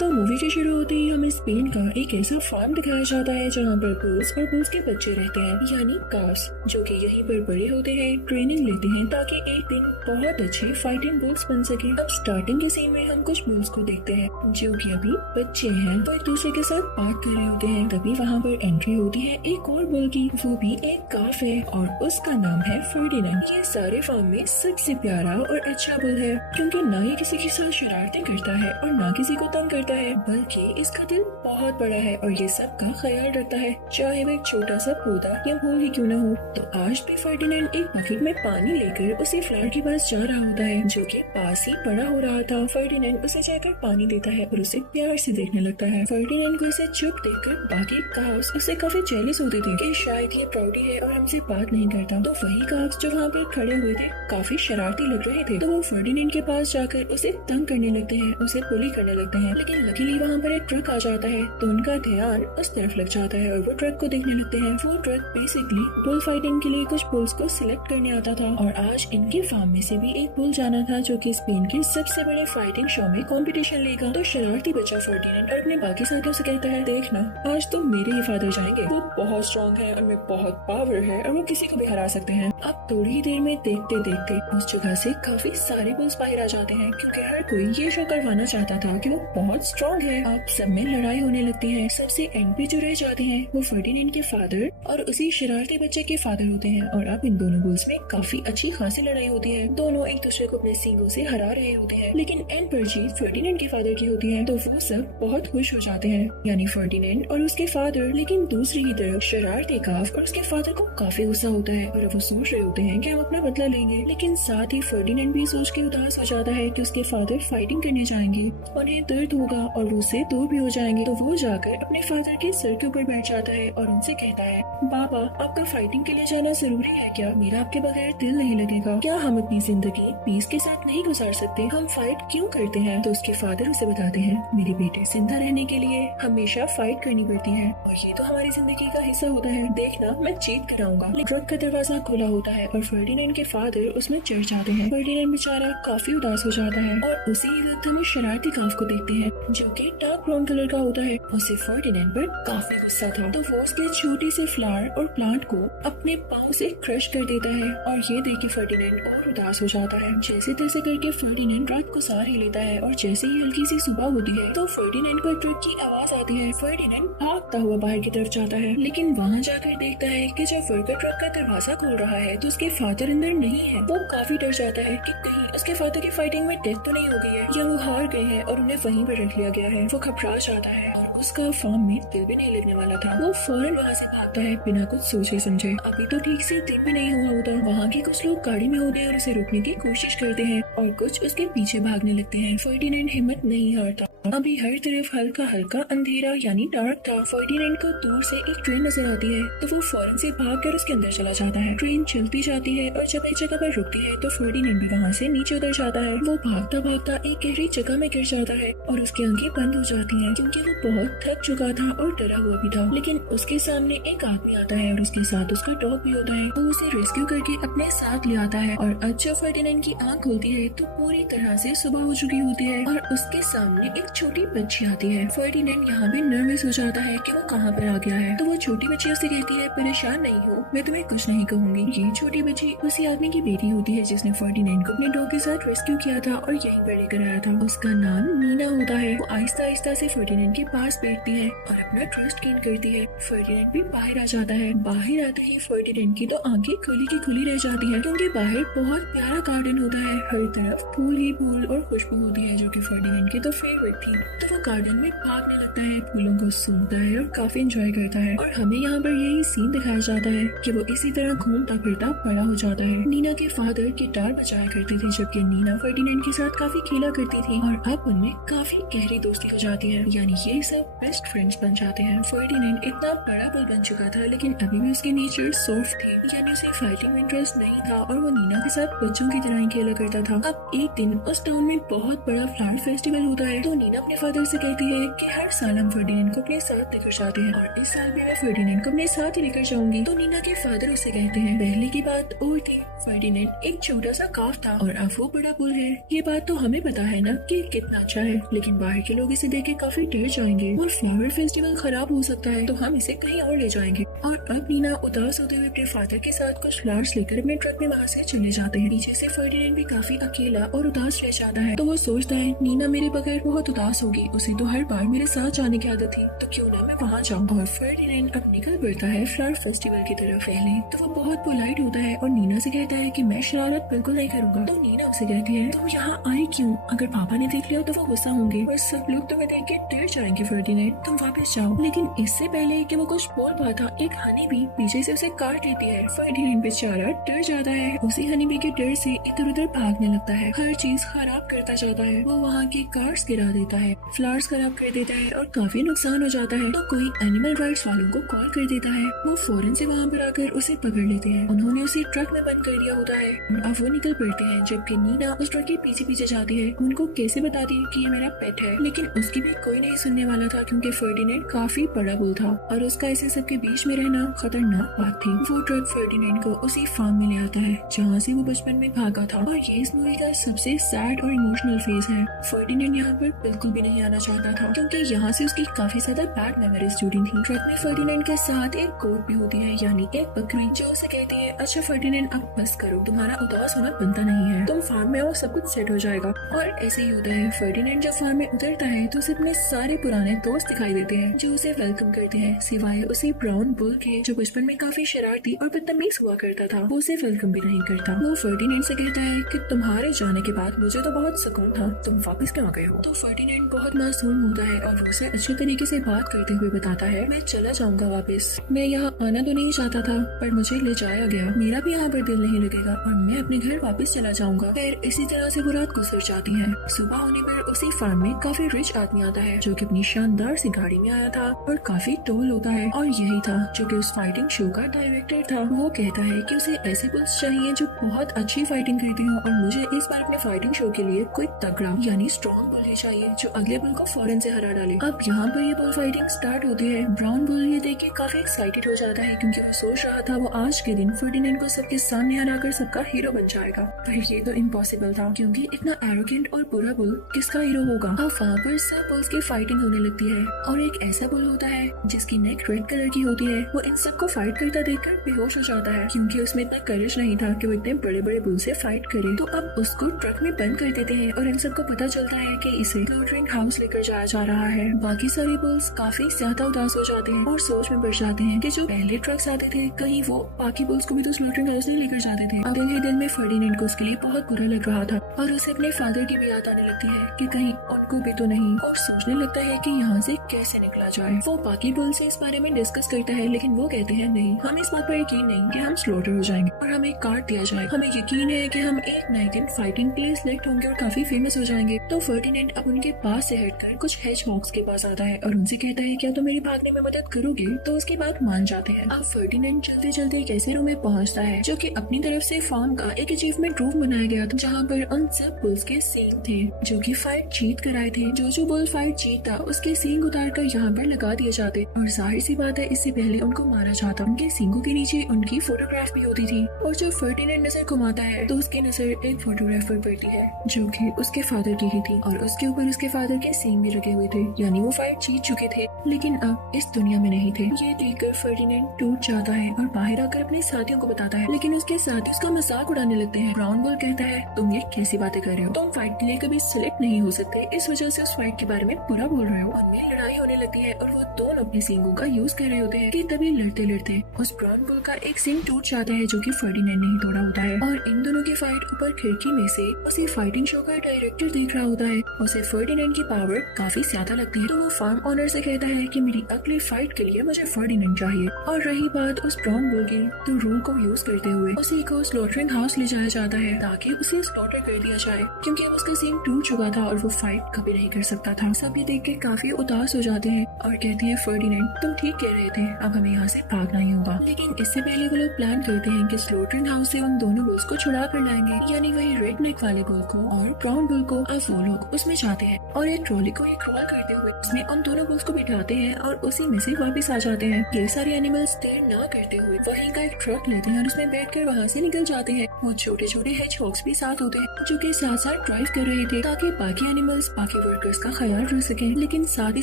तो मूवी के शुरू होते ही हमें स्पेन का एक ऐसा फार्म दिखाया जाता है जहाँ पर बुल्स और बुल्स के बच्चे रहते हैं, यानी काव्स, जो कि यहीं पर बड़े होते हैं, ट्रेनिंग लेते हैं ताकि एक दिन बहुत अच्छे फाइटिंग बुल्स बन सके। अब स्टार्टिंग के सीन में हम कुछ बुल्स को देखते हैं जो कि अभी बच्चे हैं, वो एक दूसरे के साथ बात कर रहे होते हैं। तभी वहाँ पर एंट्री होती है एक और बुल की, वो भी एक काफ है और उसका नाम है फर्डिनेंड। ये सारे फार्म में सबसे प्यारा और अच्छा बुल है क्योंकि ना ही किसी के साथ शरारतें करता है और ना किसी को तंग करता है, बल्कि इसका दिल बहुत बड़ा है और ये सबका ख्याल रखता है, चाहे वो एक छोटा सा पौधा या फूल ही क्यों न हो। तो आज भी फर्डिनेंड एक बकेट में पानी लेकर उसी फ्लावर के पास जा रहा होता है जो कि पास ही बड़ा हो रहा था। फर्डिनेंड उसे जाकर पानी देता है और उसे प्यार से देखने लगता है। फर्डिनेंड को इसे चुप देखकर बाकी काव्स उससे काफी जेलस होते थे कि शायद ये प्राउडी है और हमसे बात नहीं करता। तो वही काव्स जो वहाँ पर खड़े हुए थे काफी शरारती लग रहे थे, तो वो फर्डिनेंड के पास जाकर उसे तंग करने लगते हैं, उसे बुली करने लगते हैं। लेकिन लकीली वहाँ पर एक ट्रक आ जाता है तो उनका ध्यान उस तरफ लग जाता है और वो ट्रक को देखने लगते हैं। वो ट्रक बेसिकली बुल फाइटिंग के लिए कुछ बुल्स को सिलेक्ट करने आता था और आज इनके फार्म में से भी एक बुल जाना था जो कि स्पेन के सबसे बड़े फाइटिंग शो में कंपटीशन लेगा। तो शरारती बच्चा फर्डिनेंड और अपने बाकी साथियों से कहता है, देखना आज तो मेरे ही फादर जाएंगे, वो बहुत स्ट्रॉन्ग है, उनमें बहुत पावर है और वो किसी को भी हरा सकते हैं। अब थोड़ी ही देर में देखते देखते उस जगह से काफी सारे बुल्स बाहर आ जाते हैं क्योंकि हर कोई ये शो करवाना चाहता था कि वो बहुत स्ट्रॉन्ग है। अब सब में लड़ाई होने लगती है। सबसे एंड पे जो रह जाते हैं वो फर्डिनेंड के फादर और उसी शरारती बच्चे के फादर होते हैं और अब इन दोनों बुल्स में काफी अच्छी खासी लड़ाई होती है। दोनों एक दूसरे को अपने सींगों से हरा रहे होते हैं, लेकिन एंड पर जीत फर्डिनेंड के फादर की होती है। तो वो सब बहुत खुश हो जाते हैं, यानी फर्डिनेंड और उसके फादर। लेकिन दूसरी ही तरफ शरारती काफ और उसके फादर को काफी गुस्सा होता है और वो सोच रहे होते हैं कि हम अपना बदला लेंगे। लेकिन साथ ही फर्डिनेंड भी सोच के उदास हो जाता है कि उसके फादर फाइटिंग करने जाएंगे, उन्हें दर्द होगा और वो उससे दूर भी हो जाएंगे। तो वो जाकर अपने फादर के सर के ऊपर बैठ जाता है और उनसे कहता है, बाबा आपका फाइटिंग के लिए जाना जरूरी है क्या? मेरा आपके बगैर दिल नहीं लगेगा। क्या हम अपनी जिंदगी पीस के साथ नहीं गुजार सकते? हम फाइट क्यों करते हैं? तो उसके फादर उसे बताते हैं, मेरे बेटे जिंदा रहने के लिए हमेशा फाइट करनी पड़ती है और ये तो हमारी जिंदगी का हिस्सा होता है। देखना मैं जीत कर आऊंगा। ट्रक का दरवाजा खुला होता है और फर्डिनेंड के फादर उसमें चढ़ जाते हैं। फर्डिनेंड बेचारा काफी उदास हो जाता है और उसी वक्त हम शरारती काफ को देखते हैं जो कि डार्क ब्राउन कलर का होता है। उसे फर्डिनेंड पर काफी गुस्सा था, तो वो उसके छोटी से फ्लावर और प्लांट को अपने पाँव से क्रश कर देता है और ये देख के फर्डिनेंड और उदास हो जाता है। जैसे तैसे करके फर्डिनेंड रात को सार ही लेता है और जैसे ही हल्की सी सुबह होती है तो फर्डिनेंड पर ट्रक की आवाज आती है। फर्डिनेंड भागता हुआ बाहर की तरफ जाता है, लेकिन वहाँ जाकर देखता है कि जब वर्कर ट्रक का दरवाजा खोल रहा है तो उसके फादर अंदर नहीं है। वो काफी डर जाता है कि कहीं उसके फादर की फाइटिंग में डेथ तो नहीं हो गई है या वो हार गए हैं और उन्हें वहीं पर रख लिया गया है। वो घबरा जाता है और उसका फार्म में दिल भी नहीं लगने वाला था। वो फौरन वहाँ से भागता है बिना कुछ सोचे समझे। अभी तो ठीक से दिन भी नहीं हुआ होता। वहाँ के कुछ लोग गाड़ी में होते हैं और उसे रोकने की कोशिश करते हैं और कुछ उसके पीछे भागने लगते हैं। फर्डिनेंड हिम्मत नहीं हारता। अभी हर तरफ हल्का हल्का अंधेरा यानी डार्क था। फर्डिनेंड को दूर से एक ट्रेन नजर आती है तो वो फौरन से भागकर उसके अंदर चला जाता है। ट्रेन चलती जाती है और जब एक जगह पर रुकती है तो फर्डिनेंड भी वहाँ से नीचे उतर जाता है। वो भागता भागता एक गहरी जगह में गिर जाता है और उसकी आंखें बंद हो जाती हैं क्योंकि वो बहुत थक चुका था और डरा हुआ भी था। लेकिन उसके सामने एक आदमी आता है और उसके साथ उसका डॉग भी होता है। वो उसे रेस्क्यू करके अपने साथ ले आता है और जब फर्डिनेंड की आंख खुलती है तो पूरी तरह से सुबह हो चुकी होती है और उसके सामने एक छोटी बच्ची आती है। फर्डिनेंड यहाँ भी नर्वस हो जाता है कि वो कहाँ पर आ गया है। तो वो छोटी बच्ची उससे कहती है, परेशान नहीं हो, मैं तुम्हें कुछ नहीं कहूँगी। ये छोटी बच्ची उसी आदमी की बेटी होती है जिसने फर्डिनेंड को अपने डॉग के साथ रेस्क्यू किया था और यहीं पर लेकर आया था। उसका नाम नीना होता है। वो आहिस्ता आहिस्ता से फर्डिनेंड के पास बैठती है और अपना ट्रस्ट गेन करती है। फर्डिनेंड भी बाहर आ जाता है। बाहर आते ही फर्डिनेंड की तो आंखें खुली की खुली रह जाती है क्योंकि बाहर बहुत प्यारा गार्डन होता है। हर तरफ फूल ही फूल और खुशबू होती है जो कि फर्डिनेंड की तो फेवरेट थी। तो वो गार्डन में भागने लगता है, फूलों को सूंघता है और काफी एंजॉय करता है। और हमें यहाँ पर यही सीन दिखाया जाता है कि वो इसी तरह घूमता फिरता बड़ा हो जाता है। नीना के फादर गिटार बजाया करते थे जबकि नीना फर्डिनेंड के साथ काफी खेला करती थी और अब उनमें काफी गहरी दोस्ती हो जाती है। यानी ये सब बेस्ट फ्रेंड्स बन जाते हैं। फर्डिनेंड इतना बड़ा बुल बन चुका था, लेकिन अभी भी उसकी नेचर सॉफ्ट थी, यानी उसे फाइटिंग में इंटरेस्ट नहीं था और वो नीना के साथ बच्चों की तरह ही खेला करता था। अब एक दिन उस टाउन में बहुत बड़ा फ्लावर फेस्टिवल होता है, तो नीना अपने फादर से कहती है कि हर साल हम फर्डिनेंड को अपने साथ लेकर जाते हैं और इस साल भी मैं फर्डिनेंड को अपने साथ ही लेकर जाऊंगी। तो नीना के फादर उसे कहते हैं पहले की बात और थी, फर्डिनेंड एक छोटा सा काफ था और अब वो बड़ा बुल है। ये बात तो हमें पता है ना कि कितना अच्छा है, लेकिन बाहर के लोग इसे देख के काफी डर जाएंगे और फ्लावर फेस्टिवल खराब हो सकता है, तो हम इसे कहीं और ले जाएंगे। और अब नीना उदास होते हुए अपने फादर के साथ कुछ फ्लावर्स लेकर अपने ट्रक में वहाँ से चले जाते हैं। पीछे से फर्डिनेंड भी काफी अकेला और उदास रह जाता है, तो वो सोचता है नीना मेरे बगैर बहुत उदास होगी, उसे तो हर बार मेरे साथ जाने की आदत थी, तो क्यों ना मैं वहाँ जाऊँ। और फर्डिनेंड अब निकल पड़ता है फ्लावर फेस्टिवल की तरफ। पहले तो वो बहुत पोलाइट होता है और नीना से कहता है कि मैं शरारत बिल्कुल नहीं करूंगा। तो नीना उसे कहती है तुम यहाँ आई क्यों, अगर पापा ने देख लिया तो वो गुस्सा होंगे और सब लोग तुम्हें देख के डर जाएंगे। फर्डिनेंड तुम वापस जाओ। लेकिन इससे पहले कि वो कुछ बोल पाता, एक हनी बी पीछे से उसे काट लेती है। फर्डिनेंड बेचारा डर जाता है, उसी हनी बी के डर से इधर उधर भागने लगता है, हर चीज खराब करता जाता है। वो वहाँ की कार्स गिरा देता है, फ्लावर्स खराब कर देता है और काफी नुकसान हो जाता है। तो कोई एनिमल राइट्स वालों को कॉल कर देता है, वो फौरन से वहाँ पर आकर उसे पकड़ लेते हैं। उन्होंने उसे ट्रक में बंद कर दिया होता है और अब वो निकल पड़ते हैं, जबकि नीना उस ट्रक के पीछे पीछे जाती है। उनको कैसे बताती है कि ये मेरा पेट है, लेकिन उसकी भी कोई नहीं सुनने वाला था, क्योंकि फर्डिनेंड काफी बड़ा बुल था और उसका ऐसे सबके बीच में रहना खतरनाक बात थी। वो ट्रक फर्डिनेंड को उसी फार्म में ले आता है जहाँ से वो बचपन में भागा था, और ये इस मूवी का सबसे सैड और इमोशनल फेज है। फर्डिनेंड यहाँ पर बिल्कुल भी नहीं आना चाहता था, क्योंकि यहाँ से उसकी काफी ज्यादा बैड मेमोरीज जुड़ी थी। ट्रक में फर्डिनेंड के साथ एक गोट भी होती है, यानी एक बकरी, जो उसे कहती है अच्छा फर्डिनेंड अब बस करो, तुम्हारा उदास होना बनता नहीं है, तुम फार्म में आओ, सब कुछ सेट हो जाएगा। और ऐसे ही होता है। फर्डिनेंड जब फार्म में उतरता है तो उसे अपने सारे पुराने दोस्त दिखाई देते हैं, जो उसे वेलकम करते हैं, सिवाय उसी ब्राउन बुल के, जो बचपन में काफी शरारती और बदतमीज हुआ करता था। वो उसे वेलकम भी नहीं करता। वो फर्डिनेंड से कहता है कि तुम्हारे जाने के बाद मुझे तो बहुत सुकून था, तुम वापस क्यों आ गए हो। तो फर्डिनेंड बहुत मासूम होता है और वो उसे अच्छे तरीके से बात करते हुए बताता है मैं चला जाऊंगा वापस, मैं यहाँ आना तो नहीं चाहता था, पर मुझे ले जाया गया, मेरा भी यहाँ पर दिल नहीं लगेगा और मैं अपने घर वापस चला जाऊंगा। फिर इसी तरह से वो रात गुजर जाती है। सुबह होने पर उसी फार्म में काफी रिच आदमी आता है, जो कि अपनी शानदार सी गाड़ी में आया था और काफी टोल होता है, और यही था जो कि उस फाइटिंग शो का डायरेक्टर था। वो कहता है कि उसे ऐसे पुल्स चाहिए जो बहुत अच्छी फाइटिंग करते हो, और मुझे इस बार अपने फाइटिंग शो के लिए कोई तगड़ा यानी स्ट्रॉन्ग बुल ही चाहिए, जो अगले बुल को फौरन से हरा डाले। अब यहाँ पर ये बुल फाइटिंग स्टार्ट होती है। ब्राउन बुल ये देख के काफी एक्साइटेड हो जाता है, क्योंकि वो सोच रहा था वो आज के दिन फर्डिनेंड को सबके सामने हराकर सबका हीरो बन जाएगा, पर ये तो इम्पॉसिबल था, क्योंकि इतना एरोगेंट और बुरा बुल किसका हीरो होगा। अब वहाँ पर सब बुल्स की फाइटिंग होने लगती है, और एक ऐसा बुल होता है जिसकी नेक रेड कलर की होती है। वो इन सबको फाइट करता देखकर बेहोश हो जाता है, क्योंकि उसमें इतना करेज नहीं था कि वो इतने बड़े बड़े बुल से फाइट करे। तो अब उसको ट्रक में बंद कर देते हैं और इन सबको पता चलता है कि इसे स्लॉटरिंग हाउस लेकर जाया जा रहा है। बाकी सारे बुल्स काफी ज्यादा उदास हो जाते हैं और सोच में पड़ जाते हैं कि जो पहले ट्रक्स आते थे, कहीं वो बाकी बुल्स को भी तो स्लॉटरिंग हाउस नहीं लेकर जाते थे। अब दिल में फर्डिनेंड को उसके लिए बहुत बुरा लग रहा था, और उसे अपने फादर की भी याद आने लगती है कि कहीं उनको भी तो नहीं, और सोचने लगता है कि यहाँ से कैसे निकला जाए। वो बाकी बुल से इस बारे में डिस्कस करता है, लेकिन वो कहते हैं नहीं, हम इस बात पर यकीन नहीं कि हम स्लॉटर हो जाएंगे और हमें काट दिया जाए। हमें यकीन है कि हम एक नए दिन फाइटिंग के लिए सिलेक्ट होंगे और काफी फेमस हो जाएंगे। तो फर्डिनेंड अब उनके पास से हटकर कुछ हेजहॉग्स के पास आता है और उनसे कहता है क्या तुम मेरी भागने में मदद करोगे। तो उसकी बात मान जाते हैं। अब फर्डिनेंड चलते चलते एक ऐसे रूम में पहुंचता है जो कि अपनी तरफ से फार्म का एक अचीवमेंट रूम बनाया गया था, जहाँ पर उन सब बुल्स के सींग थे जो कि फाइट जीत कर आए थे। जो बुल फाइट जीतता उसके सींग उतार कर यहाँ पर लगा दिए जाते, और जाहिर सी बात है इससे पहले उनको मारा जाता। उनके सींगों के नीचे उनकी फोटोग्राफ भी होती थी, और जब फर्डिनेंड नजर घुमाता है तो उसकी नजर एक फोटोग्राफ पर पड़ती है जो कि उसके फादर की ही थी, और उसके ऊपर उसके फादर के सींग भी लगे हुए थे, यानी वो फाइट जीत चुके थे, लेकिन अब इस दुनिया में नहीं थे। ये देखकर फर्डिनेंड टूट जाता है और बाहर आकर अपने साथियों को बताता है, लेकिन उसके साथी उसका मजाक उड़ाने लगते हैं। ब्राउन बुल कहता है तुम ये कैसी बातें कर रहे हो, तुम फाइट के लिए कभी सिलेक्ट नहीं हो सकते, इस वजह से उस फाइट के बारे में बुरा बोल रहे हो। उनमें लड़ाई होने लगती है और वो दोनों अपने सींगों का यूज कर रहे होते हैं कि तभी लड़ते लड़ते उस ब्राउन बुल का एक सींग टूट जाता है, जो कि फर्डिनेंड ने ही तोड़ा होता है। और इन दोनों की फाइट ऊपर खिड़की में से उसे फाइटिंग शो का डायरेक्टर देख रहा होता है। उसे फर्डिनेंड की पावर काफी ज्यादा लगती है, तो वो फार्म ओनर से कहता है कि मेरी अगली फाइट के लिए मुझे फर्डिनेंड चाहिए। और रही बात उस ब्राउन बुल की, तो रूल को यूज करते हुए उसे को स्लॉटरिंग हाउस ले जाया जाता है ताकि उसे स्लॉटर कर दिया जाए, क्योंकि अब उसका सींग टूट चुका था और वो फाइट कभी नहीं कर सकता था। सब ये देख के काफी काफी उदास हो जाते हैं और कहते हैं फर्डिनेंड तुम ठीक कह रहे थे, अब हमें यहाँ से भागना ही होगा। लेकिन इससे पहले वो लोग प्लान करते हैं कि स्लोटरिंग हाउस से उन दोनों बुल्स को छुड़ा कर लाएंगे, यानी वही रेड नेक वाले बुल को और ब्राउन बुल को। अब वो लोग उसमें जाते हैं और एक ट्रॉली को क्रॉल करते हुए उसमें उन दोनों बुल्स को बिठाते हैं और उसी में से वापस आ जाते हैं। ये सारे एनिमल्स देर ना करते हुए वहीं का एक ट्रक लेते हैं और उसमें बैठकर वहाँ से निकल जाते हैं। वो छोटे छोटे हेजहॉग्स भी साथ होते हैं जो कि साथ साथ ड्राइव कर रहे थे ताकि बाकी एनिमल्स बाकी वर्कर्स का ख्याल रख सके। लेकिन साथ ही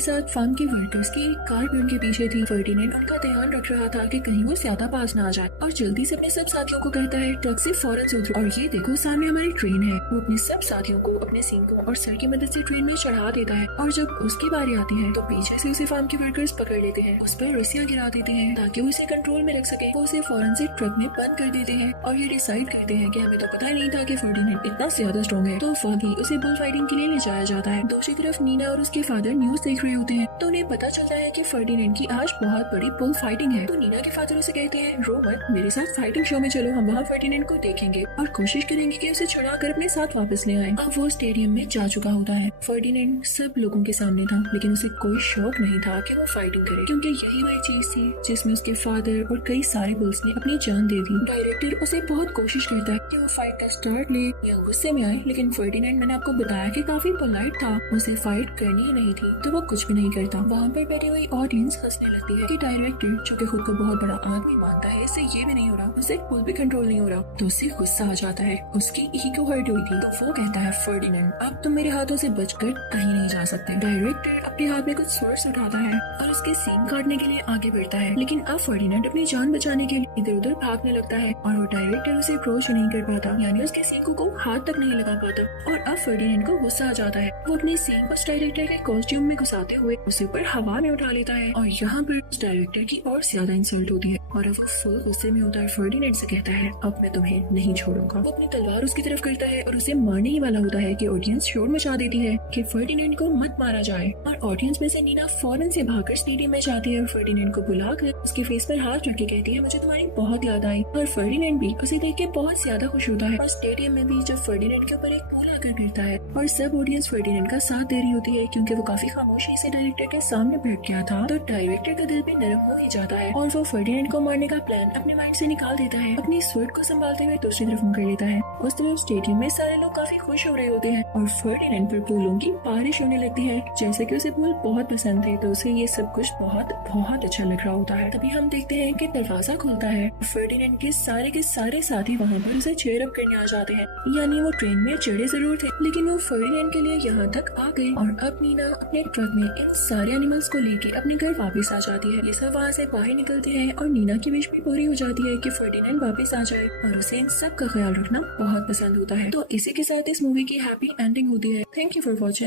साथ फार्म के वर्कर्स की एक कार भी उनके पीछे थी। फर्डिनेंड उनका ध्यान रख रहा था कि कहीं वो ज्यादा पास ना आ जाए और जल्दी से अपने सब साथियों को कहता है ट्रक से फौरन से उतरो और ये देखो सामने हमारी ट्रेन है। वो अपने सब साथियों को अपने सींगों और सर की मदद से ट्रेन में चढ़ा देता है और जब उसकी बारी आती है तो पीछे से उसे फार्म के वर्कर्स पकड़ लेते हैं, उस पर रस्सियां गिरा देते हैं ताकि वो उसे कंट्रोल में रख सके। वो उसे फौरन से ट्रक में बंद कर देते हैं और ये डिसाइड करते हैं कि हमें तो पता ही नहीं था कि फर्डिनेंड इतना ज्यादा स्ट्रॉन्ग है। तो फॉगी उसे बुल फाइटिंग के लिए ले जाया जाता है। दूसरी तरफ नीना और उसके फादर न्यूज देख रहे होते हैं तो उन्हें पता चलता है कि फर्डिनेंड की आज बहुत बड़ी बुल फाइटिंग है। तो नीना के फादर उसे कहते हैं रो मत, मेरे साथ फाइटिंग शो में चलो, हम वहाँ फर्डिनेंड को देखेंगे और कोशिश करेंगे कि उसे छुड़ा कर अपने साथ वापस ले आए। अब वो स्टेडियम में जा चुका होता है। फर्डिनेंड सब लोगों के सामने था लेकिन उसे कोई शौक नहीं था कि वो फाइटिंग करे क्योंकि यही वही चीज थी जिसमें उसके फादर और कई सारे बुल्स ने अपनी जान दे दी। डायरेक्टर उसे बहुत कोशिश करता है कि वो फाइट का स्टार्ट ले या गुस्से में आए, लेकिन फर्डिनेंड मैंने आपको बताया कि काफी पोलाइट था, उसे फाइट करनी ही नहीं थी तो वो कुछ भी नहीं करता। वहाँ पर बैठी हुई ऑडियंस हंसने लगती है कि डायरेक्टर जो कि खुद को बहुत बड़ा आदमी मानता है, इससे ये भी नहीं हो रहा, उसे पुल भी कंट्रोल नहीं हो रहा। तो उससे गुस्सा आ जाता है, उसकी ईगो हर्ट हुई थी तो वो कहता है फर्डिनेंड अब तुम मेरे हाथों से बचकर कहीं नहीं जा सकते। डायरेक्टर अपने हाथ में कुछ स्वर्ड्स उठाता है और उसके सींग काटने के लिए आगे बढ़ता है, लेकिन अब फर्डिनेंड अपनी जान बचाने के लिए इधर उधर भागने लगता है और वो डायरेक्टर उसे अप्रोच नहीं कर पाता, यानी उसके सींगों को हाथ तक नहीं लगा पाता। और अब फर्डिनेंड को गुस्सा आ जाता है, वो अपने सींग उस डायरेक्टर के कॉस्ट्यूम में घुसाते हुए उसे ऊपर हवा में उठा लेता है और यहाँ पर उस डायरेक्टर की और ज्यादा इंसल्ट होती है और अब वो फुल गुस्से में होता है। फर्डिनेंड से कहता है अब मैं तुम्हें नहीं छोड़ूंगा। वो अपनी तलवार उसकी तरफ करता है और उसे मारने ही वाला होता है कि ऑडियंस शोर मचा देती है कि फर्डिनेंड को मत मारा जाए और ऑडियंस में से नीना फौरन से भागकर स्टेडियम में जाती है और फर्डिनेंड को बुलाकर उसके फेस पर हाथ रख के कहती है मुझे तुम्हारी बहुत याद आई। और फर्डिनेंड भी उसे देख के बहुत ज्यादा खुश होता है और स्टेडियम में भी जब फर्डिनेंड के ऊपर एक पुल आकर गिरता है और सब ऑडियंस फर्डिनेंड का साथ दे रही होती है क्योंकि वो काफी खामोशी से डायरेक्टर के सामने बैठ गया था, तो डायरेक्टर का दिल भी नरम हो ही जाता है और वो फर्डिनेंड को मारने का प्लान अपने माइंड से निकाल देता है। अपनी स्वर्ड को संभालते हुए दूसरी तरफ मुड़ कर लेता है। उस तरफ स्टेडियम में सारे लोग काफी खुश हो रहे होते हैं और फर्डिनेंड पर फूलों की बारिश होने लगती है। जैसे कि उसे फूल बहुत पसंद थे तो उसे ये सब कुछ बहुत बहुत अच्छा लग रहा होता है। तभी हम देखते हैं कि दरवाजा खुलता है। फर्डिनेंड के सारे साथी वहाँ पर उसे चेयर अप करने आ जाते हैं, यानी वो ट्रेन में चढ़े जरूर थे लेकिन वो फर्डिनेंड के लिए यहाँ तक आ गए और अब नीना अपने ट्रक में इन सारे एनिमल्स को लेके अपने घर वापस आ जाती है। ये सब वहाँ से बाहर निकलते हैं और नीना की विश भी पूरी हो जाती है कि फर्डिनेंड वापस आ जाए और उसे इन सब का ख्याल रखना बहुत पसंद होता है। तो इसी के साथ इस मूवी की हैप्पी एंडिंग होती है। Thank you for watching.